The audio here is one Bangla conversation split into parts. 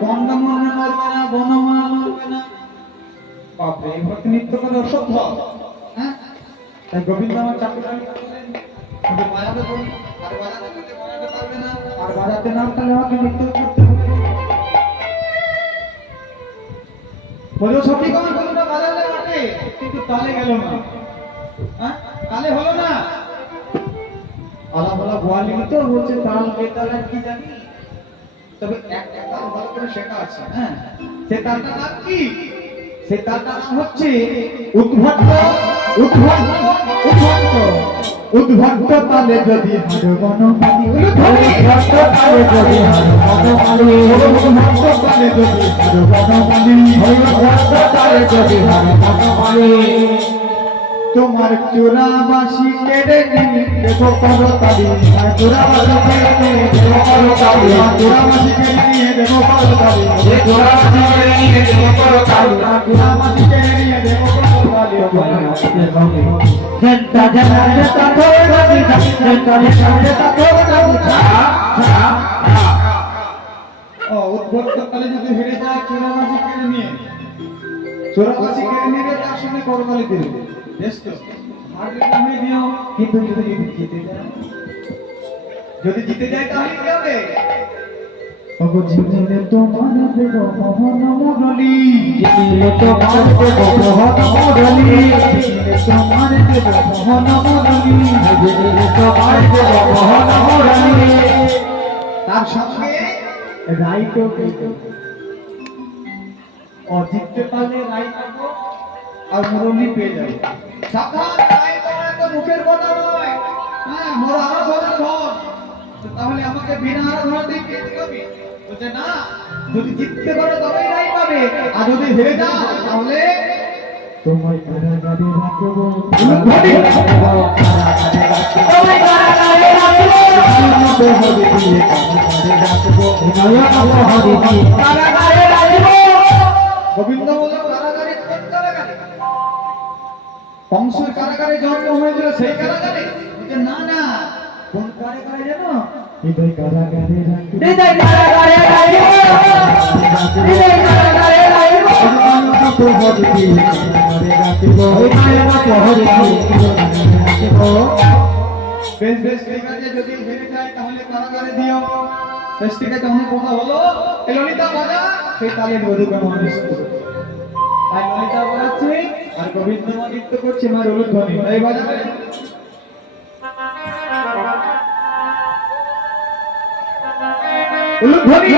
গঙ্গা মারবে মারবে না। হ্যাঁ? পারলে আমাকে কিন্তু তালে গেল না। হ্যাঁ? হলো না। আলা বলা গোয়ালি তো বলছে তাল বেতাল আর কি জানি? তবে একটা তাল ভালো করে শেখা আছে হ্যাঁ? সে তালটা নাম কি? সে তালটা নাম হচ্ছে উদ্ভট্ট উদ্ভট্ট উদ্ভট্ট। উদ্ভট্ট তালে যদি হাড় বনমালি উদ্ভট্ট তালে যদি হাড় বনমালি উদ্ভট্ট তালে যদি হাড় বনমালি উদ্ভট্ট তালে যদি হাড় বনমালি তোমার চোরাবাসি কেড়ে দেখো করো তালি আর চোরাবাসি কেড়ে নিয়ে দেখো করো তালি আর চোরাবাসি কেড়ে নিয়ে দেখো করো যে চোরাবাসি কেড়ে নিয়ে দেখো করো তালি আর চোরাবাসি কেড়ে নিয়ে দেখো করো হেরে যায় চোরাবাসি কেড়ে নিয়ে চোরাবাসি কেড়ে নিয়ে তার সঙ্গে করতালি দিল। কিন্তু যদি যদি জিতে যায়। যদি জিতে যায় তাহলে কি হবে? ওগো জীবনে তোমার দেব মোহন মুরলি জীবনে তোমার দেব মোহন মুরলি জীবনে তোমার দেব মোহন মুরলি জীবনে তোমার দেব মোহন মুরলি তার সঙ্গে রাইটো ও জিততে পারলে রাইট আর মুরলি পেয়ে যাবে। সাবধান রাইট করা তো মুখের কথা নয়। হ্যাঁ মোর আরাধনার ধন তাহলে আমাকে বিনা আরাধনা দিয়ে পেয়ে যাবে বলছে না যদি জিততে পারো তবেই রাইট পাবে। আর যদি হেরে যাও তাহলে তোমায় কারাগারে রাখব। তোমায় কারাগারে রাখব। কারাগারে রাখব। কারাগারে রাখব। গোবিন্দ কংসের কারাগারে জন্ম হয়েছিল সেই কারাগারে? না না। কোন কারাগারে জানো হৃদয় কারাগারে হৃদয় কারাগারে হৃদয় কারাগারে বেশ বেশ ঠিক আছে যদি হেরে যায় তাহলে কারাগারে দিও। বেশ ঠিক আছে অনেক কথা হলো ললিতা বাজা সেই তালের মধুকে মানুষ তাই ললিতা বাজাচ্ছে আর গোবিন্দ নৃত্য করছে আমার উলুধ্বনি এই বাজাবে উলুধ্বনি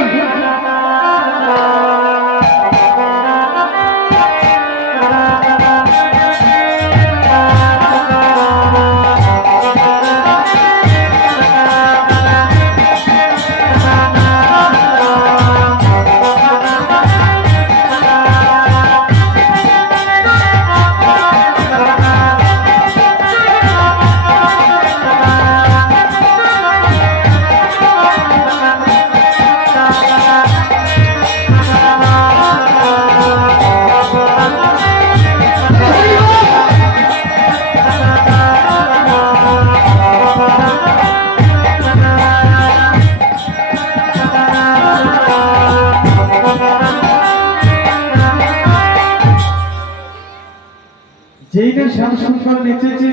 যেই শ্যাম সুন্দর নেচেছে।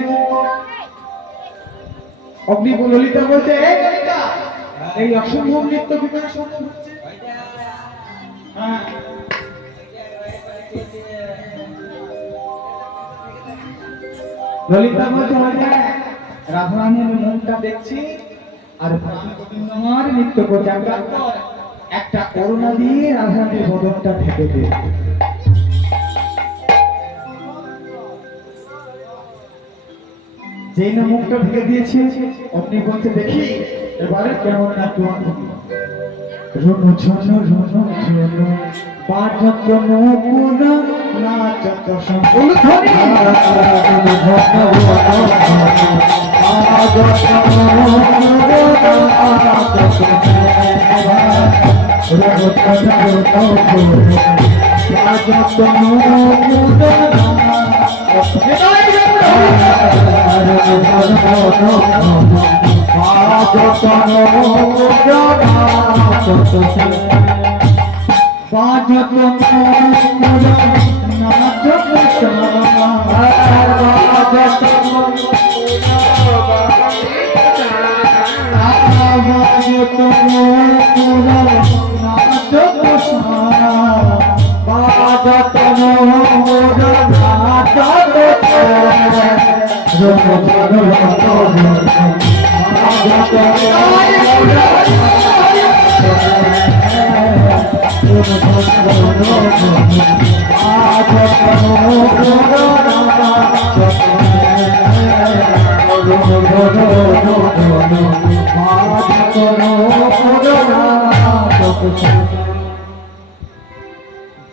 অগ্নি বলছে এই অসম্ভব নৃত্য সম্ভব হচ্ছে। হ্যাঁ। ললিতা বলছে দেখছি। আর আমার নৃত্য করছে একটা করোনা দিয়ে রাধারানীর বদনটা ঢেকে দিয়ে। যেই না মুখটা ঢেকে দিয়েছে আপনি বলতে দেখি এবারে কেমন না তোমার রুনু ঝুনু রুনু ঝুনু বাজত মুকুন নাচত সম্পূর্ণ ধ্বনি রুনু ঝুনু রুনু ঝুনু বাজতন মুরনা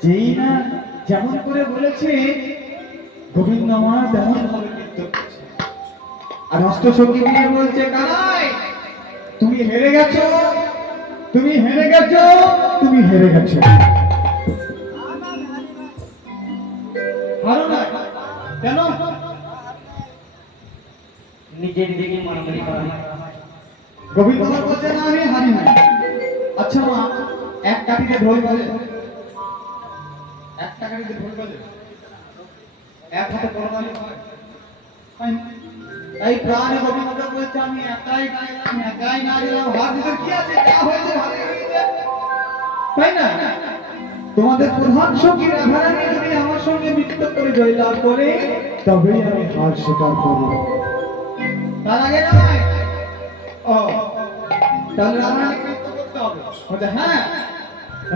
যেই না যেমন করে বলেছে গোবিন্দ আমার তেমন। আর অষ্টসখী মিলে বলছে কানাই তুমি হেরে গেছো তুমি হেরে গেছো তুমি হেরে গেছো। হারো না কেন? নিজের দিকে মারামারি করা গোবিন্দ বলছে না আমি হারি আচ্ছা মা এক কাঠিতে ঢোল বাজে। এক ঢোল হাতে করমালি হয়। না? তাই প্রাণে গোবিন্দ বলছে আমি একাই গাইলাম একাই না দিলাম হার দিতে কি আছে? যা হয়েছে, ভালো হয়েছে তাই না? তোমাদের প্রধান সঙ্গী রাধারানী যদি আমার সঙ্গে নৃত্য করে জয়লাভ করে, তবেই আমি হার স্বীকার করব। তার আগে নয় ও তাহলে রাধারানী নৃত্য করতে হবে। বলছে হ্যাঁ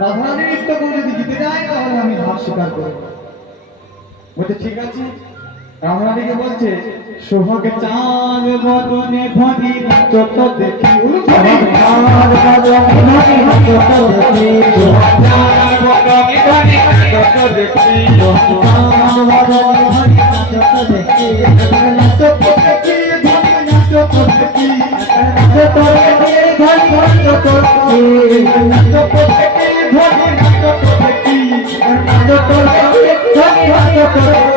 রাধারানী নৃত্য করে যদি জিতে যায়, তাহলে আমি হার স্বীকার করব। বলছে, ঠিক আছে। রাধারানীকে বলছে সোহাগ চাঁদ বদনে ধনী যত দেখি উলুধ্বনি চাঁদ বদনে ধনী যত দেখি সোহাগ চাঁদ বদনে ধনী যত দেখি সোহাগ চাঁদ বদনে ধনী যত দেখি নাচ দেখি ধনী নাচ দেখি নাচ দেখি ধনী নাচ দেখি নাচ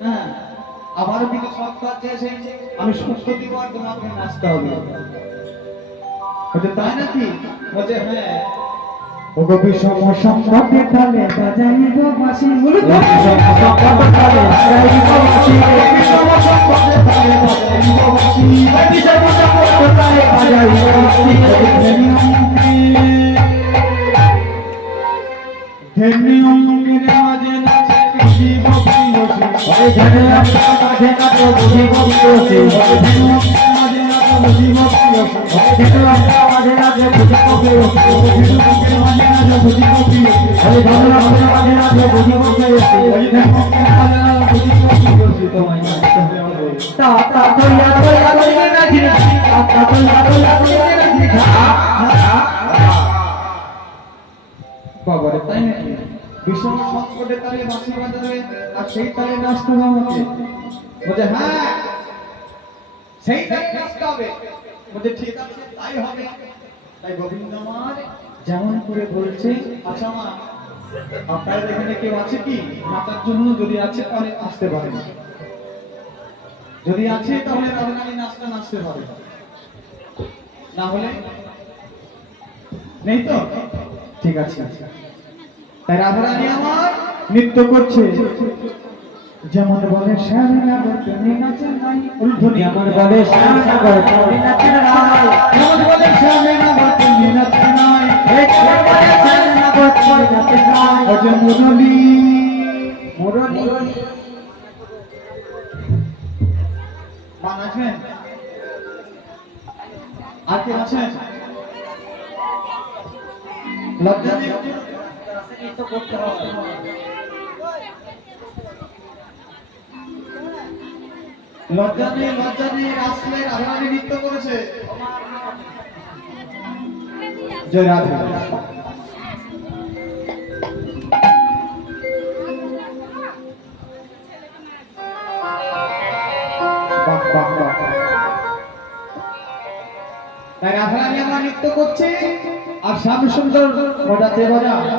হ্যাঁ সেই আমি শক্ত দিব আর তোমাকে নাচতে হবে। তাই নাকি? বলছে হ্যাঁ। ওগো বিষম সম্পদে তালে বাজাইব বাঁশি মুলু বিষম সম্পদে তালে বাজাইব বাঁশি বিষম সম্পদে তালে বাজাইব বাঁশি বিষম সম্পদে তালে বাজাইব বাঁশি ধেনি ধেনি অঙ্গের মাঝে মাঝে ধেনি অঙ্গের মাঝে ওই ধেনি অঙ্গের মাঝে জীব প্রিয়সী ওই ধেনি অঙ্গের মাঝে জীব প্রিয়সী ওই ধেনি অঙ্গের মাঝে নাচে জীব প্রিয়সী তোমায় তা তা তোয়া তোয়া তোয়া নাচি তা তা তোয়া তোয়া তোয়া নাচি যেমন করে বলছে আচ্ছা মা এখানে কেউ আছে কি নাচার জন্য যদি আছে তাহলে আসতে পারে যদি আছে তাহলে রাধারানী নাচটা নাচতে পারে না হলে নেই তো ঠিক আছে তাই রাধারানী আমার নৃত্য করছে। যেমন বলে শ্যামনগর তুমি নাচে নাই উল্ধনি আমার বলে শ্যামনগর তুমি নাচে নাই যেমন বলে শ্যামনগর তুমি নাচে নাই যেমন বলে শ্যামনগর তুমি নাচে নাই ও যে মুরলি মুরলি আর কে আছেন? লজ্জা নেই নৃত্য করতে হবে। লজ্জা লজ্জা নৃত্য করেছে। জয় রাধে রাধারানী আমার নৃত্য করছে, আর শ্যাম সুন্দর বাজা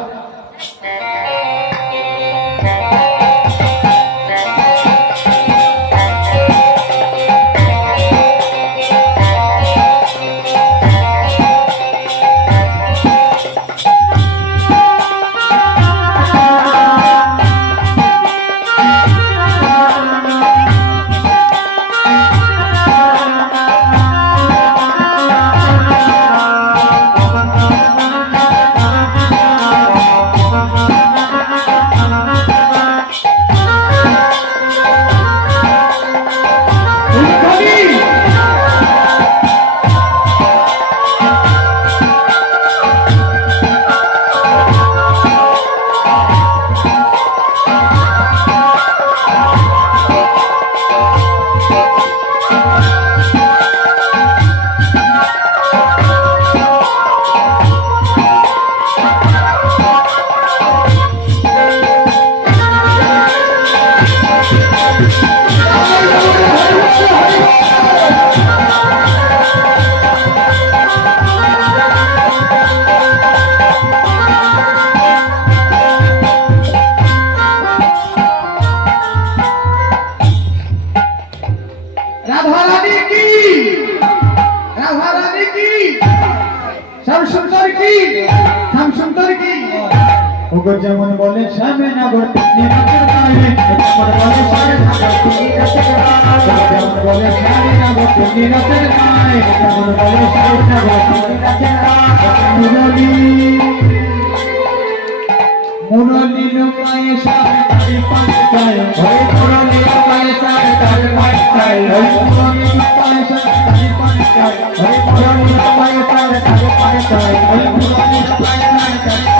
যেমন বলে সামনে নগর যেমন বলে সামনে নগর তুমি রাতের গায়ে যেমন বলে সামনে নগর তুমি রাতের মুরলি মুরলি লোকায় সামনে তারি পাঁচ গায়ে হরে মুরলি লোকায় সামনে তারি পাঁচ গায়ে হরে মুরলি লোকায় সামনে তারি পাঁচ গায়ে হরে মুরলি লোকায় সামনে তারি পাঁচ গায়ে হরে মুরলি লোকায় সামনে তারি